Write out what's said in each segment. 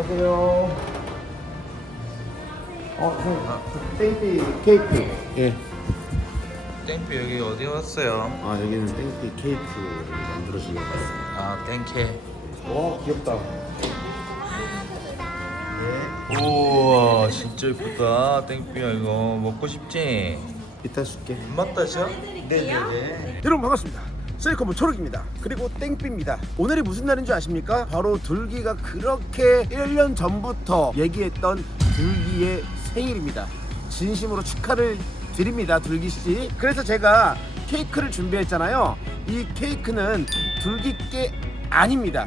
안녕하세요. 어, 형, 땡삐 케이크. 예. 땡피 여기 어디 왔어요? 아, 여기는 땡삐 케이크를 만들어주려고 왔어요. 아 땡케 와, 귀엽다. 우와 진짜 이쁘다 땡피야 이거 먹고 싶지? 이따 줄게. 맞다죠? 네네네 여러분 반갑습니다. 셀커브 초록입니다. 그리고 땡삐입니다. 오늘이 무슨 날인 줄 아십니까? 바로 둘기가 그렇게 1년 전부터 얘기했던 둘기의 생일입니다. 진심으로 축하를 드립니다, 둘기 씨. 그래서 제가 케이크를 준비했잖아요. 이 케이크는 둘기께 아닙니다.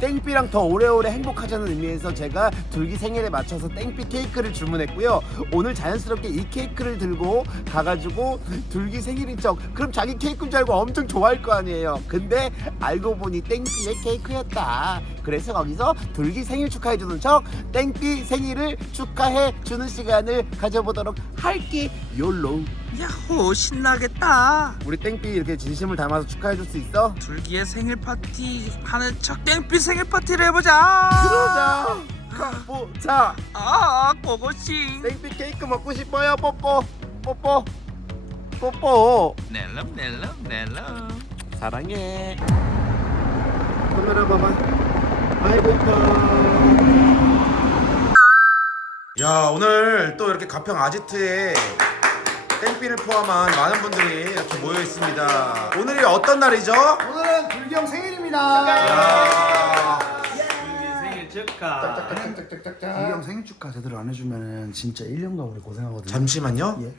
땡삐랑 더 오래오래 행복하자는 의미에서 제가 둘기 생일에 맞춰서 땡삐 케이크를 주문했고요. 오늘 자연스럽게 이 케이크를 들고 가가지고 둘기 생일인 척 그럼 자기 케이크인 줄 알고 엄청 좋아할 거 아니에요. 근데 알고 보니 땡삐의 케이크였다. 그래서 거기서 둘기 생일 축하해주는 척 땡삐 생일을 축하해주는 시간을 가져보도록 할게 욜로. 야호 신나겠다. 우리 땡삐 이렇게 진심을 담아서 축하해줄 수 있어? 둘기의 생일 파티 하는 척 땡피 생일 파티를 해보자. 그러자. 가보자. 아 고고싱 땡삐 케이크 먹고 싶어요 뽀뽀. 뽀뽀. 뽀뽀. 넬럼 넬럼 넬럼 사랑해. 카메라 봐봐. 아이고 이뻐. 야 오늘 또 이렇게 가평 아지트에 땡삐를 포함한 많은 분들이 이렇게 모여 있습니다 오늘이 어떤 날이죠? 오늘은 불경 생일입니다. 야 생일 축하 불경 생일 축하 제대로 안 해주면 진짜 1년간 우리 고생하거든요. 잠시만요 예.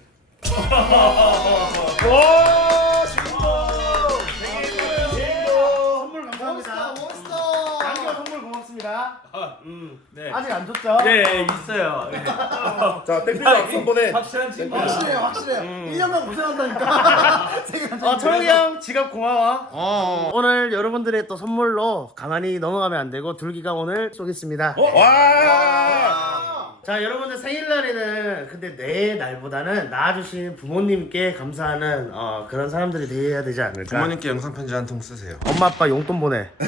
선 고맙습니다. 네. 아직 안 줬죠? 네, 있어요. 네. 자 악수 한번 해 확실한 친구. 확실해요, 확실해요. 1년간 고생한다니까. 생일 안 어, 철욱이 형 지갑 고마워. 어. 오늘 여러분들의 또 선물로 가만히 넘어가면 안 되고 둘기가 오늘 쏘겠습니다. 와 자 여러분들 생일날에는 근데 내 날보다는 낳아주신 부모님께 감사하는 어, 그런 사람들이 돼야 되지 않을까 부모님께 영상 편지 한 통 쓰세요 엄마 아빠 용돈 보내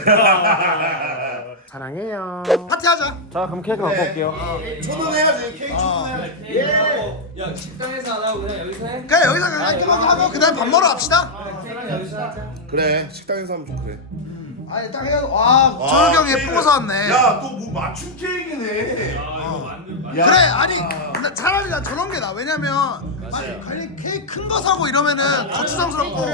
사랑해요. 파티하자. 자 그럼 케이크 갖고 올게요. 초등해야지. 케이크 초등해야지. 야, 식당에서 안 하고 그냥 여기서 해? 그래 여기서 깔끔하게 하고 그 다음에 밥 먹으러 갑시다. 그래 식당에서 하면 좀 그래. 아니 딱 해야 와 저녁 형 예쁜 거 사왔네. 야또 뭐 맞춤 케이크네. 그래 아니 나 차라리 나 저런 게 나 왜냐면 아니 괜히 케이크 큰거 사고 이러면은 거추장스럽고.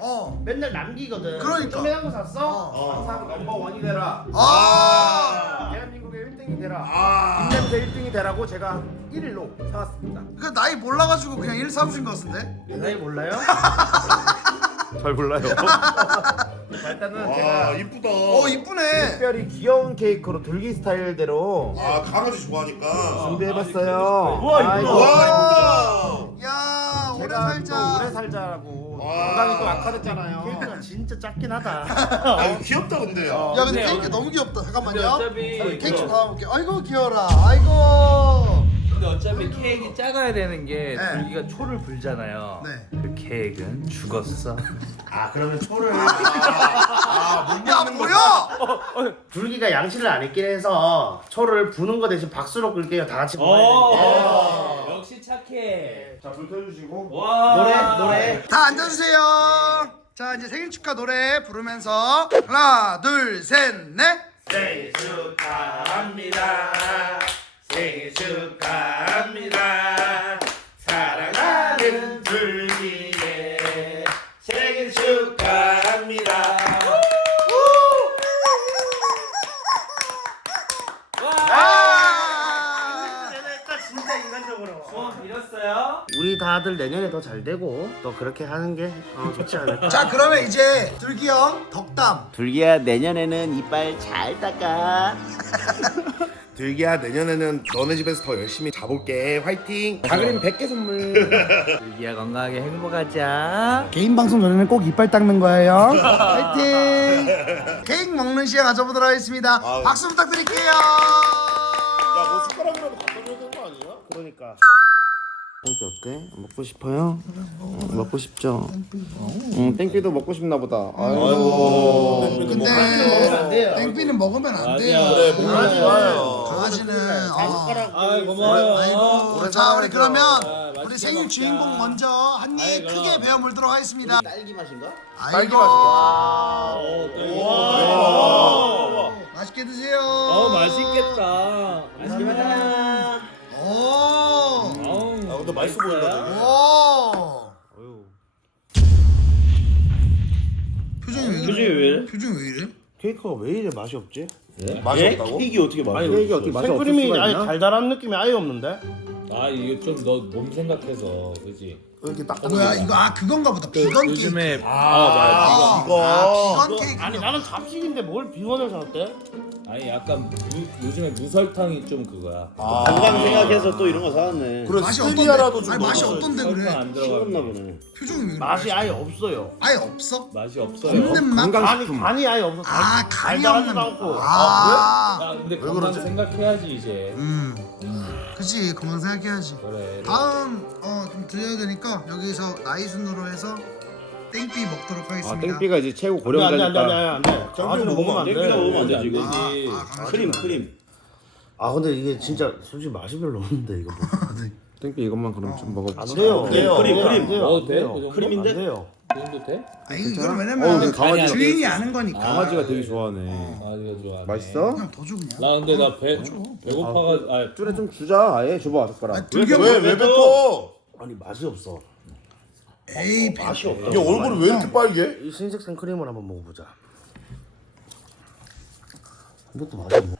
어. 맨날 남기거든. 그러니까. 조그만 거 샀어? 항상 넘버 원이 되라. 아. 대한민국의 1등이 되라. 아. 입냄새 1등이 되라고 제가 1일로 사왔습니다. 그 나이 몰라가지고 그냥 일 사오신 거 같은데? 내 나이 몰라요? 잘 몰라요 일단은 와, 제가 이쁘다. 어 이쁘네. 특별히 귀여운 케이크로 둘기 스타일대로 아 강아지 좋아하니까. 준비해봤어요. 우와, 아이고. 이쁘다. 와야 오래 제가 살자. 또 오래 살자라고. 와. 건강이 또 악화됐잖아요. 케이크가 진짜 작긴 하다. 아 귀엽다 근데. 야 야 근데 케이크 너무 귀엽다. 잠깐만요. 어차피 케이크 좀 담아볼게. 아이고 귀여워라. 아이고. 근데 어차피 케이크 작아야 되는 게 네. 둘기가 초를 불잖아요. 네. 그 케이크는 죽었어. 아 그러면 초를 야 뭐야 둘기가 양치를 안 했긴 해서 초를 부는 거 대신 박수로 끌게요. 다 같이 어. 불러야 돼. 역시 착해. 자불 켜주시고 와. 노래 노래. 다 앉아주세요 자 이제 생일 축하 노래 부르면서 하나 둘 셋 넷 생일 축하합니다. 생일 축하합니다. 사랑하는 둘기의 생일 축하합니다. 아 내가 진짜 인간적으로. 소원 빌었어요? 우리 다들 내년에 더 잘 되고 또 그렇게 하는 게 어, 좋지 않을까. 자 그러면 이제 둘기 형 덕담 둘기야 내년에는 이빨 잘 닦아 들기야 내년에는 너네 집에서 더 열심히 자볼게 화이팅 다 그림 100개 선물 둘기야 건강하게 행복하자. 개인 방송 전에는 꼭 이빨 닦는 거예요 파이팅 케이크 먹는 시간 가져보도록 하겠습니다 아우. 박수 부탁드릴게요 야너 숟가락이라도 갖다 줘야 되는 거 아니야? 그러니까. 땡삐 어때? 먹고 싶어요? 어, 먹고 싶죠? 응 땡삐도 먹고 싶나 보다 아이고 근데 땡삐는 먹으면 안 돼요 강아지 어. 아이 고마워요. 아이고 자 우리 그러면 아, 우리 생일 먹자. 주인공 먼저 한 입. 크게 베어 물도록 하겠습니다 딸기 맛인가? 어, 또 이거. 맛있게 드세요 어 맛있겠다. 맛있겠다. 오 아 근데 맛있어 보인다, 되게. 오. 표정이 왜 표정이 이래? 왜 이래? 표정이 왜 이래? 케이크가 왜 이래 맛이 없지? 맛이 없다고? 케이크 어떻게 맛이 케이크 어떻게 맛이 없을 생크림이 수가 아예 있나? 달달한 느낌이 아예 없는데? 아 이게 좀너 몸 생각해서 그지. 이렇게 딱 뭐야 이거 아 그건가 보다 비건 케이크 요즘에 아 맞아. 이거 아 비건 케이크 아니 나는 잡식인데 뭘 비건을 사왔대? 아니 약간 무, 요즘에 무설탕이 좀 그거야. 건강 생각해서 또 이런 거 사왔네 그래 맛이 스테비아라도 어떤데? 좀 아니 맛이 넣어서. 어떤데 설탕 그래? 안 들어가. 보네 표정이 왜 그래? 맛이 아예 없어요 아예 없어? 맛이 없어요. 없는 맛? 간이, 간이 아예 없어 아 간이 달달하지도 없는 않고 아야 근데 건강 생각해야지 이제. 음. 그치 그만 생각해야지 그래. 다음 어 좀 드려야 되니까 여기서 나이 순으로 해서 땡삐 먹도록 아 하겠습니다. 땡삐가 이제 최고 안돼 안돼 안돼 고령자니까. 안돼 강아지 먹으면 안 돼. 땡기가 먹으면 안 되지 안 이거 되지. 아, 아, 크림 크림. 아 근데 이게 진짜 솔직히 맛이 별로 없는데 이거 뭐. 땡삐 이것만 그럼 좀 먹어. 안 돼요. 돼요. 크림, 안 크림. 돼요. 먹어도 안 돼? 돼요. 그 정도? 크림인데? 안 돼요. 그 정도 돼? 아 이건 어, 왜냐면 근데 강아지 주인이 아는 거니까. 강아지가 되게 좋아하네. 아이가 좋아. 맛있어? 그냥 더 줘 그냥. 나 근데 나 배 배고파가 아 쭈레 좀 주자. 아예 줘봐 젓가락. 아, 들겨 왜왜 뱉어? 아니 맛이 없어 에이 배 맛이 없다 이게 얼굴이 왜 이렇게 빨개? 이 흰색 생크림을 한번 먹어보자 이것도 맛이 없네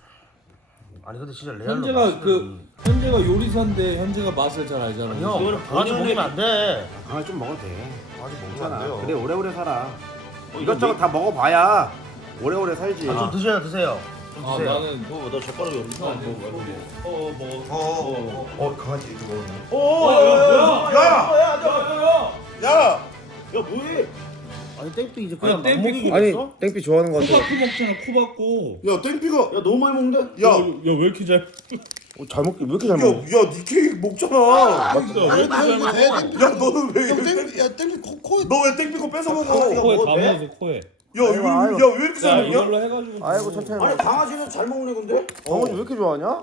아니 근데 진짜 레알로 현재가 맛있는 그 현재가 요리사인데 현재가 맛을 잘 알잖아. 형 강아지 먹이면 안돼 강아지 좀 먹어도 돼 아직 먹으면 안 돼요. 그래 오래오래 살아 이것저것 다 먹어봐야 오래오래 살지 아, 좀 드세요 드세요 좀 아 드세요 나는 어너 젓가락이 없어 안 먹어. 어어 먹어. 어, 어 강아지 이렇게 먹었네. 야야 야 야 야 야 야! 뭐해 아니 땡땡 이제 그냥 아니, 막 땡땡 먹이겠어? 아니 땡삐 좋아하는 거 같아 코바코 먹잖아 코바코. 야 땡피가 야 너무 많이 먹는데? 야! 야왜 이렇게 잘? 어, 잘 먹기 왜 이렇게 잘 야, 먹어 야, 니 케이크 먹잖아. 아니 이거 돼 땡삐 야, 너는 왜? 형 땡삐 야 땡삐 코 코에 너왜 땡피 거 뺏어 먹어? 코에 다 돼? 먹어서 코에. 야, 이거 야, 왜 이렇게 야 잘 먹냐? 이걸로 해가지고. 아이고 천천히 아니 먹어 강아지는 잘 먹네 근데? 강아지 왜 이렇게 좋아하냐?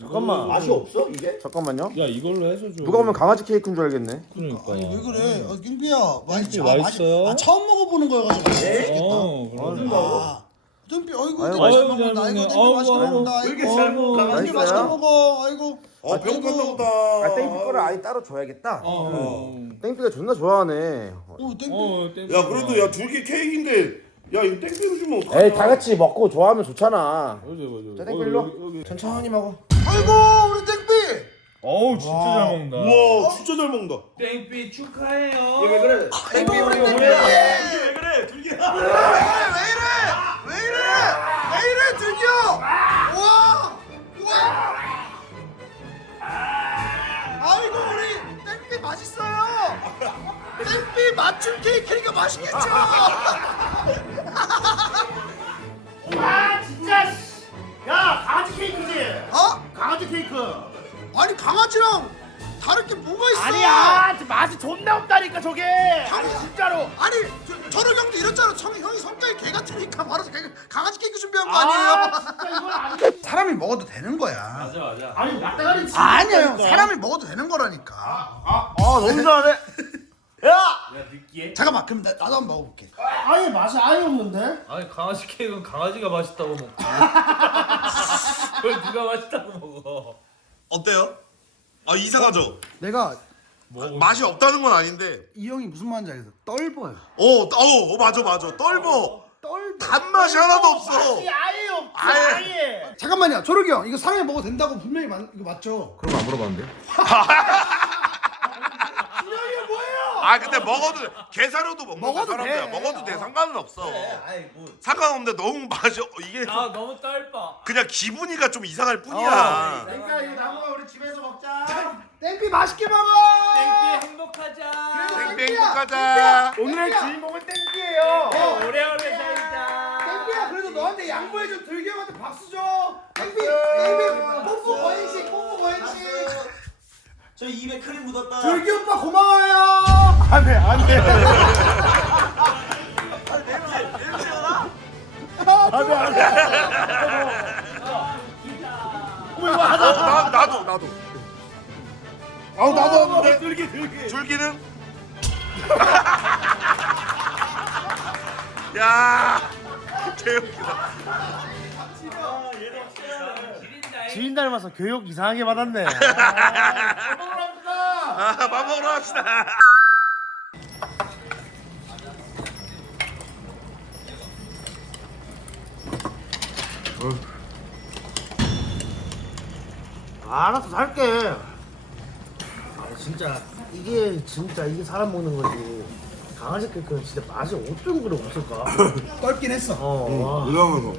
잠깐만 맛이 없어 이게? 잠깐만요 야 이걸로 해서 줘. 누가 보면 강아지 케이크인 줄 알겠네 그러니까. 아니 왜 그래 아, 땡삐야 맛있지 아, 맛있어요? 아 처음 먹어보는 거여가지고 맛있겠다 어. 그래. 아 땡삐 아이고 아유, 맛있게 먹는다 잘 아이고. 땡삐 맛있게 아이고, 먹는다 왜 이렇게 아이고 잘 먹어 땡삐 맛있어요? 맛있게 먹어 아이고 어, 배고팠나 보다. 아 땡삐 거를 아예 따로 줘야겠다 어. 땡삐가 존나 좋아하네 어. 땡- 야, 그래도 야, 둘기 케이크인데 야, 이거 땡피로 주면 어떡하냐? 에이 다 같이 먹고 좋아하면 좋잖아 맞아 맞아. 자 땡삐 일로 천천히 먹어 아이고 우리 땡삐 어우 진짜 잘 먹는다. 우와, 진짜 잘 먹는다. 땡삐 축하해요. 왜 그래? 땡삐 우리 땡삐 왜 그래 둘기야 왜 이래 왜 이래 왜 이래 다를 게 뭐가 있어? 아니야. 맛이 존나 없다니까 저게. 아니, 진짜로. 아니 저, 저런 형도 이랬잖아. 성, 형이 성격이 개 같으니까 바로 개, 강아지 케이크 준비한 거 아니에요? 진짜 이건 아니 사람이 먹어도 되는 거야. 맞아 맞아. 아니 맞다가리 진짜 아니야 형. 사람이 먹어도 되는 거라니까. 아 너무 좋아하네. 야! 잠깐만 그럼 나, 나도 한번 먹어볼게. 아예 맛이 아예 없는데? 아니 강아지 케이크는 강아지가 맛있다고 먹지. 그걸 누가 맛있다고 먹어? 어때요? 아, 이상하죠? 내가 맛이 없다는 건 아닌데. 이 형이 무슨 말인지 알겠어 떨버요 어, 어, 어 맞아, 맞아. 떨보. 떨버 단맛이 하나도 없어. 맛이 아예 없어 아예. 아예 잠깐만요 초록이 형 이거 사람이 먹어도 된다고 분명히 맞, 이거 맞죠? 그럼 안 물어봤는데 아, 근데 먹어도 돼. 게사료도 먹는 먹어도 사람들야. 돼. 먹어도 돼. 상관은 없어. 아이 뭐 상관없는데 너무 맛이 어, 이게 좀아 너무 떫어. 그냥 기분이가 좀 이상할 뿐이야. 그러니까 이거 나무가 우리 집에서 먹자 땡삐 맛있게 먹어 땡삐 행복하자. 땡땡 가자. 오늘의 주인공은 땡삐예요 오래오래 살자. 땡삐야 그래도 너한테 양보해준 들기 형한테 박수 줘 땡삐 땡삐 뽀뽀 거행식 뽀뽀 거행식 저 입에 크림 묻었다. 들기 오빠 고마워요. 안돼 안돼 안돼 안돼 나, 나도 나도. 아우 나도 왔는데? 들기 들기. 줄기는? 야 개웃기다 지인 닮아서 교육 이상하게 받았네. 아 밥 먹으러 갑시다 알았어 살게. 아 진짜 이게 진짜 이게 사람 먹는 거지. 강아지 케이크는 진짜 맛이 어쩜 그래 없을까? 떫긴 했어 어. 와. 이러면서